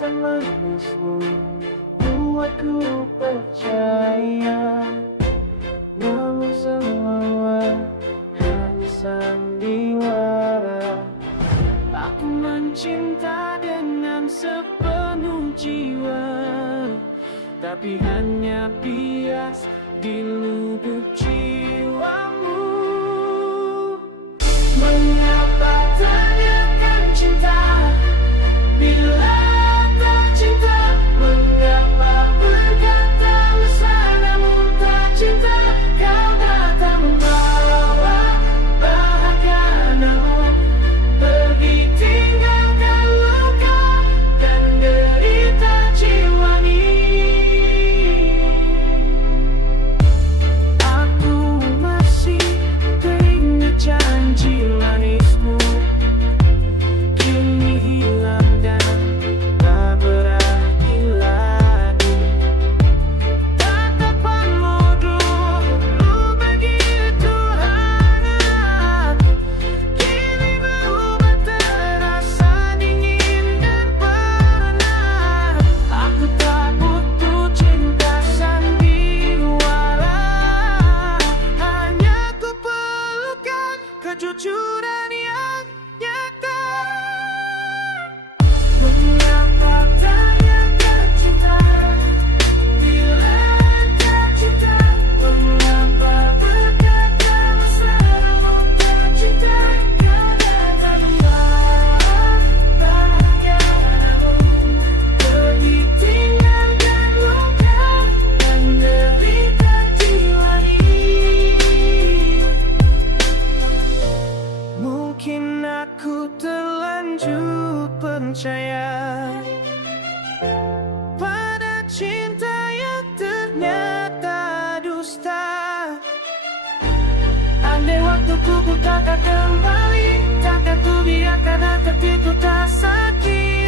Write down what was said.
akan menembusmu, buatku percaya. Namun semua hanya sandiwara. Aku mencinta dengan sepenuh jiwa, tapi hanya bias di lubuk jiwamu. Mengapa tanyakan cinta bila tak cinta? Mengapa berkata mesra namun tak cinta? Kau datang membawa bahagia namun pergi tinggalkan luka dan derita jiwa ini. Aku masih teringat janji manismu, kini hilang dan tak berarti lagi. Tatapanmu dulu begitu hangat, kini berubah terasa dingin dan penat. Aku tak butuh cinta sandiwara, hanya ku perlukan kejujuran yang nyata. Mengapa tanyakan cinta bila tak cinta? Mengapa berkata mesra namun tak cinta? Kau datang membawa bahagia namun pergi tinggalkan luka dan derita jiwa ini. Mungkin aku terlanjur percaya pada cinta yang ternyata dusta. Andai waktuku ku takkan kembali, takkan ku biarkan hatiku tak sakit.